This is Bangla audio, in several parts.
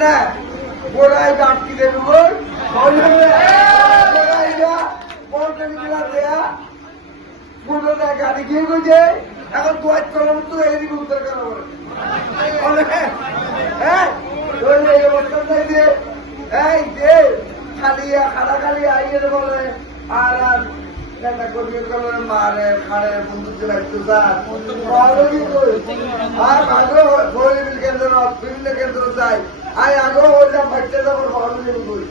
না গোড়ায় ডাকি দেবে গাড়ি গিয়ে গেছে এখন দোয়াজ করার মতো এদিকে উত্তর কেন বলে হ্যাঁ এই যে খালি খাড়া খালি আইয়ে বলে আর মারে খাড়ে বন্ধু আর আগে কেন্দ্র বিভিন্ন কেন্দ্র চাই আই আগেও হইলাম বাচ্চা যাবো করি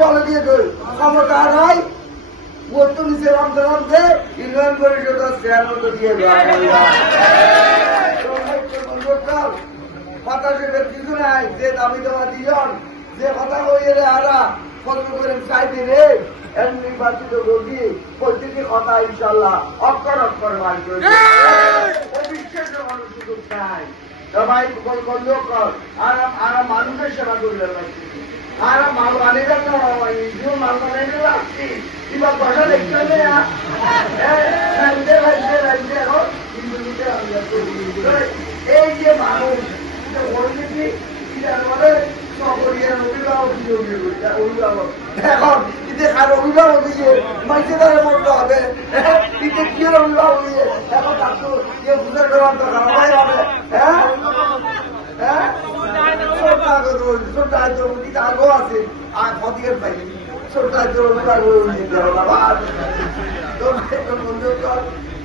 বলে দিয়ে করি ক্ষমতা নাই বস্তু নিচে নামতে নামতে ইউনিয়ন পরিষদের চেয়ার মতো দিয়ে কথা সেটার কিছু নাই যে দাবি দেওয়া দুজন যে কথা কইয়ে রে আরা কত করে চাইবে রে নির্বাচিত রোগী প্রতিটি কথা ইনশাল্লাহ অক্ষর অক্ষর বার করে অবিশ্বাসের কোনো সুযোগ নাই সবাই বন্ধ কর আর মানুষের সেবা করলে আর মাল বানিয়ে মাল বানিয়ে আসছি কিংবা কথা দেখতে এই যে মানুষ এখন ঈদে খার অভিভাবক দিয়ে মাইকে দ্বারা মরতে হবে ঈদে কি অভিভাবক দিয়ে এখন তার তো বুঝে করার দরকার হবে হ্যাঁ হ্যাঁ আগেও আছে আর কদিকের পাই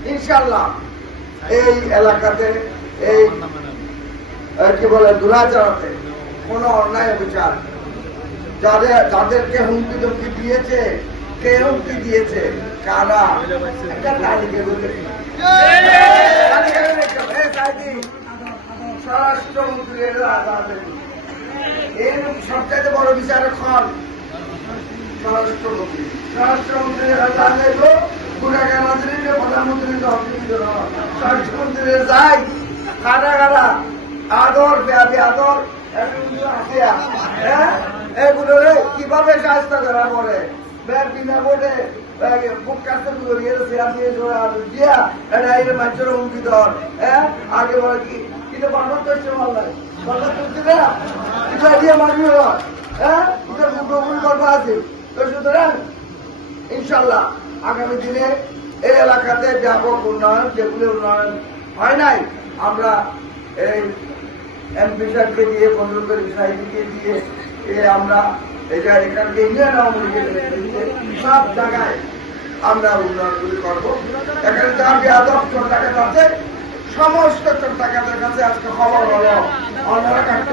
ইনশাল্লাহ এই এলাকাতে এই কি বলে দুরাচারতে কোন অন্যায় বিচার যাদেরকে হুমকি ধমকি দিয়েছে কে হুমকি দিয়েছে কারা একটা তালিকা স্বরাষ্ট্রমন্ত্রী এর সবচাইতে বড় বিচারক হন স্বরাষ্ট্রমন্ত্রী প্রধানমন্ত্রী স্বরাষ্ট্রমন্ত্রী যাই কারা কারা আদর বেআবি আদর এগুলো কিভাবে সাহায্য করা পরে বিনা ভোটে বুক কাটতে দিয়া এটা মানুষের হুমকি দর হ্যাঁ আগে বলে কি কিন্তু বাংলা তো ইস্তেমাল নাই বাংলা চলছে না এটা দিয়ে মানুষ হ্যাঁ এটা মুখোমুখি কথা আছে তো সুতরাং ইনশাল্লাহ আগামী দিনে এই এলাকাতে ব্যাপক উন্নয়ন যেগুলো উন্নয়ন হয় নাই আমরা এই এমপি সাহেবকে দিয়ে বন্ধুদের সাহিত্যকে দিয়ে আমরা এটা এখানকে ইন্ডিয়ান আওয়ামী লীগের সব জায়গায় আমরা উন্নয়নগুলি করবো এখানে যার বেয়াদব চোর ডাকাত আছে সমস্ত চোর ডাকাতের কাছে আজকে খবর হলো অন্যরা কাটতে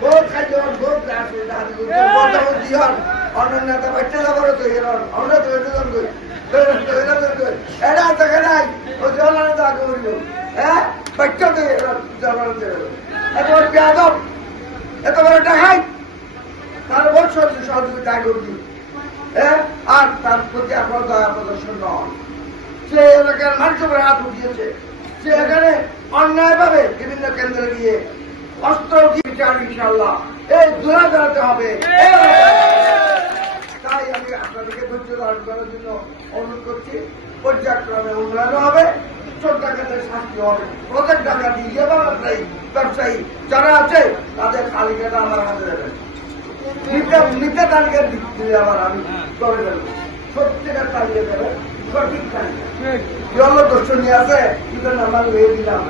ভোট খাইতে হন ভোট অন্য নেতা বাচ্চা যাবার তৈরি হন আমরা তৈরি করি এটা দেখে নাই ও জলানে তো আগে বলল হ্যাঁ বাচ্চা তৈরি এত বেয়াদব এত বড় টাকাই তার ভোট সহযোগিতা করছি হ্যাঁ আর তার প্রতি আপনার দয়া প্রদর্শন নন সে এলাকার মানুষের হাত উঠিয়েছে সে এখানে অন্যায় ভাবে বিভিন্ন কেন্দ্রে গিয়ে অস্ত্র বিচার ইনশাল্লাহ এই দূরে দাঁড়াতে হবে তাই আমি আপনাদেরকে ধৈর্য ধারণ করার জন্য অনুরোধ করছি পর্যায়ক্রমে উন্নয়ন হবে চোর ডাকাতের শাস্তি হবে প্রত্যেক ডাকাতি ব্যবসায়ী যারা আছে তাদের তালিকাটা আমার হাতে দেবেন নিতে তালিকা দিলে আবার আমি করে দেবো সত্যিকার তালিকা দেবেন সঠিক তালিকা জল দর্শনী আছে কিন্তু নাম্বার হয়ে দিলাম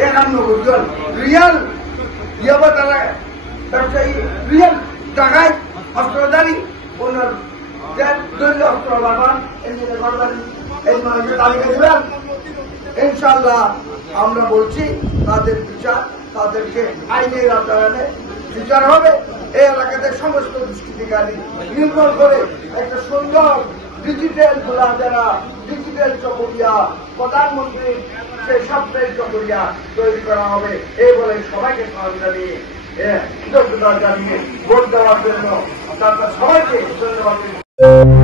একান্ন জন রিয়াল ইয়াবা তারা ব্যবসায়ী রিয়াল টাকায় অস্ত্রধারী ওনার দৈন্য অস্ত্র বাবা এই মানুষের তালিকা দেবেন ইনশাল্লাহ আমরা বলছি তাদের বিচার তাদেরকে আইনের আচরণে বিচার হবে এই এলাকাতে সমস্ত দুষ্কৃতিকারী নির্ভর করে একটা সুন্দর ডিজিটাল যারা ডিজিটাল চকরিয়া প্রধানমন্ত্রী সেই সাপ্তাহিক চকরিয়া তৈরি করা হবে এই বলে সবাইকে সহযোগিতা দিয়ে কৃতজ্ঞতা জানিয়ে ভোট দেওয়ার জন্য তারপর সবাইকে ধন্যবাদ।